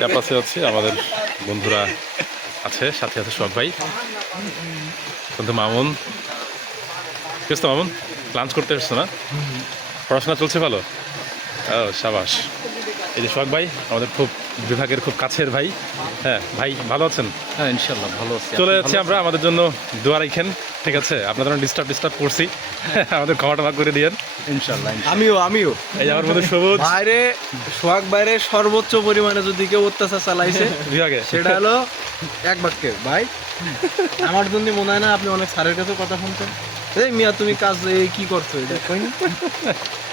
ক্যাম্পাসে আছি আমাদের বন্ধুরা আছে, সাথে আছে সব ভাই। কিন্তু মামুন। কি অবস্থা মামুন লাঞ্চ করতে এসছো না? পড়াশোনা চলছে ভালো? ও, সাবাস। এই যে সোহাগ ভাই আমাদের খুব বিভাগের খুব কাছের ভাই। হ্যাঁ ভাই ভালো আছেন? হ্যাঁ ইনশাল্লাহ ভালো আছি। চলে যাচ্ছি আমরা আমাদের জন্য দোয়া রাখেন। ঠিক আছে আপনাদের ডিস্টার্ব ডিস্টার্ব করছি। আমাদের খাওয়াটা ভাগ করে দিয়েন। ইনশাল্লাহ আমিও আমিও। এই আমার মধ্যে সবুজ। বাইরে সোহাগ বাইরে সর্বোচ্চ পরিমাণে যদি কেউ অত্যাচার চালাইছে বিভাগে। সেটা হলো এক বাক্যে ভাই আমার জন্য মনে হয় না আপনি অনেক স্যারের কাছে কথা শুনছেন এই মিয়া তুমি কাজ কি করছ এটা?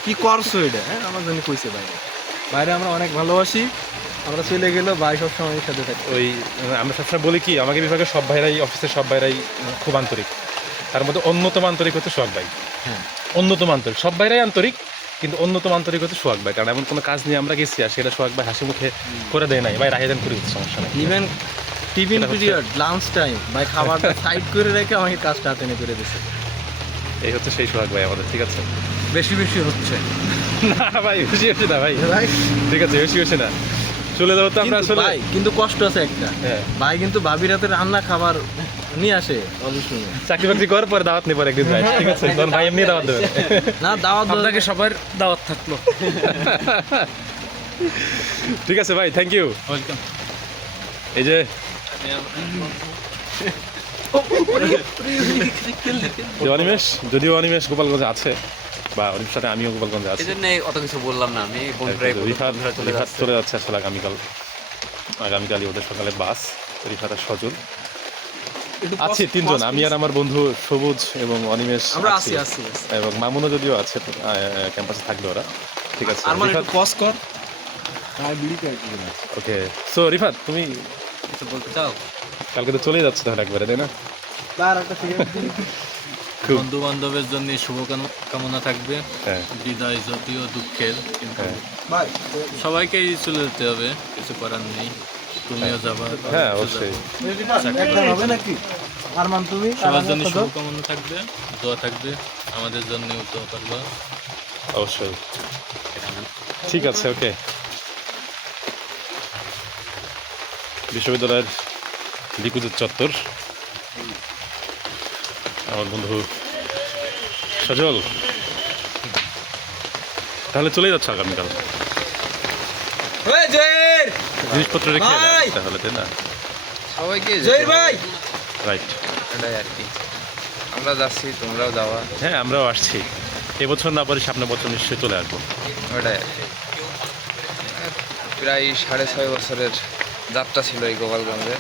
কি করছ এটা? হ্যাঁ আমার জন্য কইছে বাইরে। বাইরে আমরা অনেক ভালোবাসি আমরা চলে গেলেও ভাই সবসময় সাথে থাকে। ওই আমরা সবসময় বলি কি আমাকে বিভাগে সব ভাইরাই অফিসের সব ভাইরাই খুব আন্তরিক। তার মধ্যে অন্যতম আন্তরিক হচ্ছে সোহাগ ভাই। হ্যাঁ। অন্যতম আন্তরিক। সব ভাইরাই আন্তরিক কিন্তু অন্যতম আন্তরিক হচ্ছে সোহাগ ভাই। কারণ এমন কোনো কাজ নিয়ে আমরা গেছি আর সেটা সোহাগ ভাই হাসি মুখে করে দেয় নাই। ভাই রাহেদান করে দিচ্ছে সমস্যা নেই। Even tiffin period lunch time ভাই খাবারটা সাইড করে রেখে আমাকে কাজটা হাতে নিয়ে করে দিছে। এই হচ্ছে সেই সোহাগ ভাই আমাদের ঠিক আছে? বেশি বেশি হচ্ছে। না ভাই বেশি না ভাই। ভাই? ঠিক আছে বেশি না। চলে যাব তো আমরা আসলে ভাই কিন্তু কষ্ট আছে একটা। হ্যাঁ। ভাই কিন্তু ভাবির হাতে রান্না খাবার নিয়ে আসে অবশ্যই চাকরি বাকরি করার পরে দাওয়াত নিয়ে পরে একদিন ভাই ঠিক আছে? তখন ভাই এমনি দাওয়াত দেবেন। না দাওয়াত আপনাকে সবার দাওয়াত থাকল। ঠিক আছে ভাই থ্যাংক ইউ ওয়েলকাম এই যে অনিমেষ যদিও অনিমেশ গোপালগঞ্জে আছে। বা অনিমের সাথে আমিও গোপালগঞ্জে আছি। এই অত কিছু বললাম না আমি রিফাত চলে যাচ্ছে। চলে যাচ্ছে আসলে আগামীকাল। আগামীকালই ওদের সকালে বাস রিফাত আর সজল। আছি তিনজন আমি আর আমার বন্ধু সবুজ এবং অনিমেষ আমরা আছি। এবং মামুনও যদিও আছে ক্যাম্পাসে থাকবে ওরা। ঠিক আছে আর রিফাত পজ কর। ওকে সো রিফাত তুমি কিছু বলতে চাও? কালকে তো চলে যাচ্ছে তাহলে একবারে তাই না? বন্ধু বান্ধবের জন্য শুভকামনা থাকবে। হ্যাঁ। বিদায় যদিও দুঃখের কিন্তু হ্যাঁ। সবাইকেই চলে যেতে হবে কিছু করার নেই। তুমিও যাবা হ্যাঁ অবশ্যই। হবে নাকি? আরমান তুমি? সবার জন্য শুভকামনা থাকবে দোয়া থাকবে। আমাদের জন্য দোয়া করবা। অবশ্যই। ঠিক আছে ওকে। বিশ্ববিদ্যালয়ের লিকুজের চত্বর। আমার বন্ধু সজল। তাহলে চলে যাচ্ছে আগামীকাল। জিনিসপত্র রেখে তাহলে তাই না? সবাইকে জয়ের ভাই! রাইট এটাই আর কি। আমরা যাচ্ছি তোমরাও যাওয়া। হ্যাঁ আমরাও আসছি। এবছর না পারি সামনের বছর নিশ্চয়ই চলে আসব। ওটাই। আর কি প্রায় সাড়ে ছয় বছরের যাত্রা ছিল এই গোপালগঞ্জে।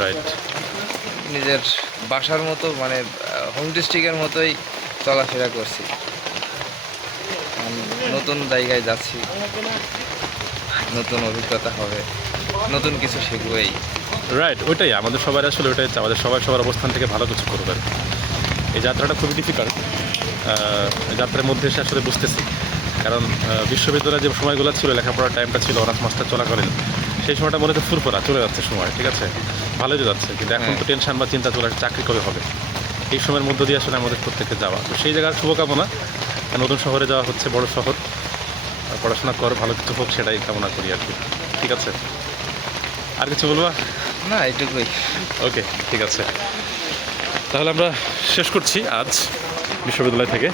রাইট নিজের বাসার মতো মানে হোম ডিস্ট্রিক্টের মতোই চলাফেরা করছি। নতুন জায়গায় যাচ্ছি। নতুন অভিজ্ঞতা হবে। নতুন কিছু শিখব এই রাইট ওইটাই। আমাদের সবার আসলে ওইটাই আমাদের সবাই সবার অবস্থান থেকে ভালো কিছু করবেন। এই যাত্রাটা খুবই ডিফিকাল্ট যাত্রার মধ্যে এসে আসলে বুঝতেছি। কারণ বিশ্ববিদ্যালয়ে যে সময়গুলো ছিল লেখাপড়ার টাইমটা ছিল অনার্স মাস্টার চলাকালীন। সেই সময়টা মনে হচ্ছে ফুরফুরা চলে যাচ্ছে সময় ঠিক আছে? ভালোই যাচ্ছে। কিন্তু এখন তো টেনশন বা চিন্তা চলে চাকরি কবে হবে? এই সময়ের মধ্য দিয়ে আসলে আমাদের প্রত্যেকে যাওয়া। তো সেই জায়গার শুভকামনা। নতুন শহরে যাওয়া হচ্ছে বড় শহর। আর পড়াশোনা কর ভালো কিছু হোক সেটাই কামনা করি আর কি। ঠিক আছে? আর কিছু বলবা? না এটুকুই ওকে ঠিক আছে। তাহলে আমরা শেষ করছি আজ বিশ্ববিদ্যালয় থেকে।